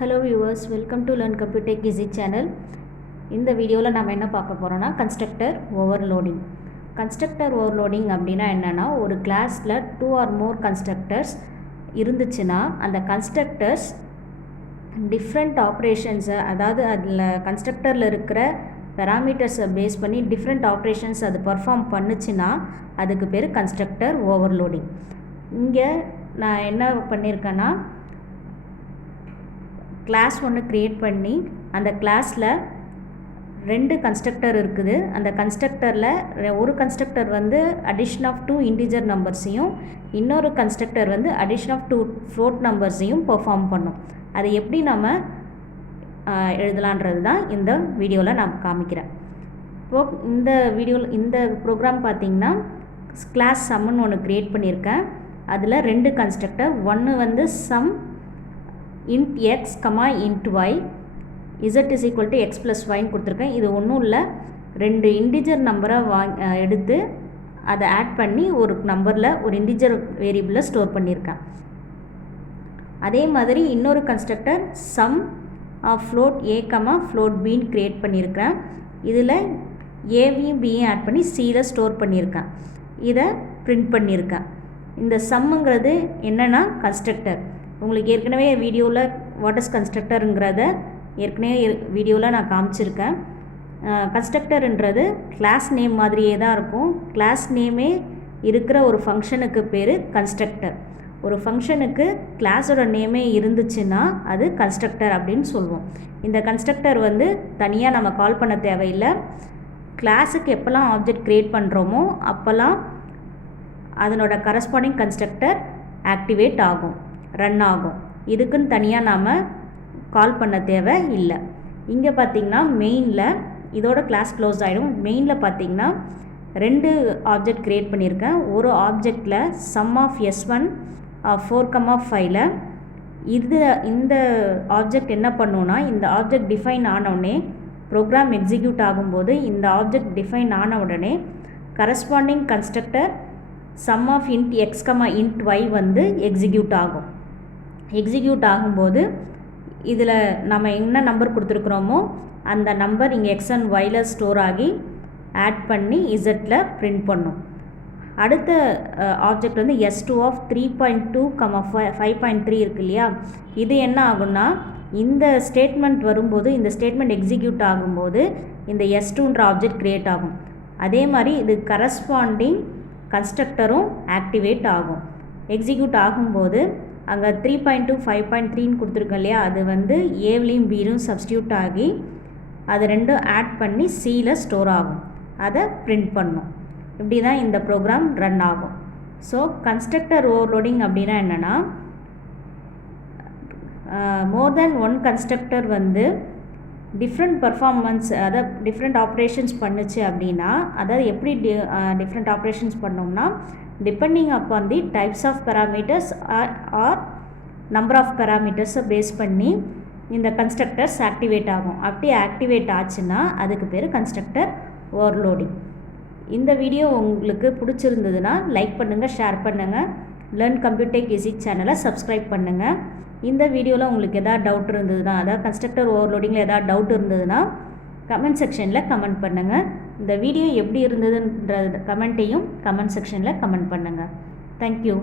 Hello viewers, welcome to Learn Computer Easy channel. இந்த வீடியோவில் நாம் என்ன பார்க்க போகிறோம்னா கன்ஸ்ட்ரக்டர் ஓவர்லோடிங். கன்ஸ்ட்ரக்டர் ஓவர்லோடிங் அப்படின்னா என்னென்னா, ஒரு கிளாஸில் 2 or more கன்ஸ்ட்ரக்டர்ஸ் இருந்துச்சுன்னா அந்த கன்ஸ்ட்ரக்டர்ஸ் டிஃப்ரெண்ட் ஆப்ரேஷன்ஸை, அதாவது அதில் கன்ஸ்ட்ரக்டரில் இருக்கிற பேராமீட்டர்ஸை பேஸ் பண்ணி டிஃப்ரெண்ட் ஆப்ரேஷன்ஸ் அது பர்ஃபார்ம் பண்ணுச்சுன்னா அதுக்கு பேர் கன்ஸ்ட்ரக்டர் ஓவர்லோடிங். இங்கே நான் என்ன பண்ணியிருக்கேன்னா, கிளாஸ் ஒன்று க்ரியேட் பண்ணி அந்த கிளாஸில் 2 கன்ஸ்ட்ரக்டர் இருக்குது. அந்த கன்ஸ்ட்ரக்டரில் ஒரு கன்ஸ்ட்ரக்டர் வந்து அடிஷன் ஆஃப் 2 இன்டிஜர் நம்பர்ஸையும், இன்னொரு கன்ஸ்ட்ரக்டர் வந்து அடிஷன் ஆஃப் 2 ஃப்ளோட் நம்பர்ஸையும் பெர்ஃபார்ம் பண்ணும். அதை எப்படி நம்ம எழுதலான்றது தான் இந்த வீடியோவில் நான் காமிக்கிறேன். இப்போது இந்த ப்ரோக்ராம் பார்த்திங்கன்னா கிளாஸ் சம்முன்னு ஒன்று க்ரியேட் பண்ணியிருக்கேன். அதில் 2 கன்ஸ்ட்ரக்டர், ஒன்று வந்து some int x, int y, z is equal to x plus y கொடுத்துருக்கேன். இது ஒன்றும் இல்லை, 2 இன்டிஜர் நம்பரை எடுத்து அதை ஆட் பண்ணி ஒரு நம்பரில் ஒரு இன்டிஜர் வேரியபிளில் ஸ்டோர் பண்ணியிருக்கேன். அதே மாதிரி இன்னொரு constructor sum of float a, float பின்னு க்ரியேட் பண்ணியிருக்கேன். இதில் ஏவையும் பியும் ஆட் பண்ணி சியில் ஸ்டோர் பண்ணியிருக்கேன். இதை பிரிண்ட் பண்ணியிருக்கேன். இந்த சம்முங்கிறது என்னென்னா கன்ஸ்ட்ரக்டர். உங்களுக்கு ஏற்கனவே வீடியோவில் வாட் இஸ் கன்ஸ்ட்ரக்டருங்கிறத ஏற்கனவே வீடியோவில் நான் காமிச்சிருக்கேன். கன்ஸ்ட்ரக்டர்ன்றது கிளாஸ் நேம் மாதிரியே தான் இருக்கும். கிளாஸ் நேமே இருக்கிற ஒரு ஃபங்க்ஷனுக்கு பேர் கன்ஸ்ட்ரக்டர். ஒரு ஃபங்க்ஷனுக்கு கிளாஸோட நேமே இருந்துச்சுன்னா அது கன்ஸ்ட்ரக்டர் அப்படின்னு சொல்லுவோம். இந்த கன்ஸ்ட்ரக்டர் வந்து தனியாக நம்ம கால் பண்ண தேவையில்லை. கிளாஸுக்கு எப்போல்லாம் ஆப்ஜெக்ட் க்ரியேட் பண்ணுறோமோ அப்போல்லாம் அதனோட கரஸ்பாண்டிங் கன்ஸ்ட்ரக்டர் ஆக்டிவேட் ஆகும், ரன் ஆகும். இதுக்குன்னு தனியாக நாம் கால் பண்ண தேவை இல்லை. இங்கே பார்த்திங்கன்னா மெயினில் இதோட கிளாஸ் க்ளோஸ் ஆகிடும். மெயினில் பார்த்திங்கன்னா 2 ஆப்ஜெக்ட் க்ரியேட் பண்ணியிருக்கேன். ஒரு ஆப்ஜெக்டில் சம் ஆஃப் S1 4,5ல் இந்த ஆப்ஜெக்ட் என்ன பண்ணுன்னா, இந்த ஆப்ஜெக்ட் டிஃபைன் ஆனவுடனே ப்ரோக்ராம் எக்ஸிக்யூட் ஆகும்போது இந்த ஆப்ஜெக்ட் டிஃபைன் ஆன உடனே corresponding constructor sum of int x, int y வந்து எக்ஸிக்யூட் ஆகும். எக்ஸிக்யூட் ஆகும்போது இதில் நம்ம என்ன நம்பர் கொடுத்துருக்குறோமோ அந்த நம்பர் இங்கே x and yல ஸ்டோர் ஆகி ஆட் பண்ணி zல பிரிண்ட் பண்ணும். அடுத்த ஆப்ஜெக்ட் வந்து S2 ஆஃப் 3.2, 5.3 இருக்கு இல்லையா, இது என்ன ஆகும்னா இந்த ஸ்டேட்மெண்ட் வரும்போது, இந்த ஸ்டேட்மெண்ட் எக்ஸிக்யூட் ஆகும்போது இந்த S2ன்ற ஆப்ஜெக்ட் க்ரியேட் ஆகும். அதே மாதிரி இது கரஸ்பாண்டிங் கன்ஸ்ட்ரக்டரும் ஆக்டிவேட் ஆகும். எக்ஸிக்யூட் ஆகும்போது அங்கே 3.2, 5.3ன்னு கொடுத்துருக்கோம் இல்லையா, அது வந்து ஏவிலையும் பியும் சப்ஸ்டியூட் ஆகி அது 2 ஆட் பண்ணி சியில் ஸ்டோர் ஆகும். அதை பிரிண்ட் பண்ணும். இப்படி தான் இந்த ப்ரோக்ராம் ரன் ஆகும். ஸோ கன்ஸ்ட்ரக்டர் ஓவர்லோடிங் அப்படின்னா என்னென்னா, மோர் தேன் 1 கன்ஸ்ட்ரக்டர் வந்து டிஃப்ரெண்ட் பர்ஃபார்மன்ஸ், அதாவது டிஃப்ரெண்ட் ஆப்ரேஷன்ஸ் பண்ணுச்சு அப்படின்னா, அதாவது எப்படி டிஃப்ரெண்ட் ஆப்ரேஷன்ஸ் பண்ணோம்னா, depending upon the types of parameters or number of பேராமீட்டர்ஸை பேஸ் பண்ணி இந்த கன்ஸ்ட்ரக்டர்ஸ் ஆக்டிவேட் ஆகும். அப்படி ஆக்டிவேட் ஆச்சுன்னா அதுக்கு பேர் கன்ஸ்ட்ரக்டர் ஓவர்லோடிங். இந்த வீடியோ உங்களுக்கு பிடிச்சிருந்ததுன்னா லைக் பண்ணுங்கள், ஷேர் பண்ணுங்கள். லேர்ன் கம்ப்யூட்டர் ஈஸி சேனலை சப்ஸ்கிரைப் பண்ணுங்கள். இந்த வீடியோவில் உங்களுக்கு எதாவது டவுட் இருந்ததுன்னா, அதாவது கன்ஸ்ட்ரக்டர் ஓவர்லோடிங்கில் எதாவது டவுட் இருந்ததுன்னா கமெண்ட் செக்ஷனில் கமெண்ட் பண்ணுங்கள். இந்த வீடியோ எப்படி இருந்ததுன்ற கமெண்ட்டையும் கமெண்ட் செக்ஷனில் கமெண்ட் பண்ணுங்கள். தேங்க்யூ.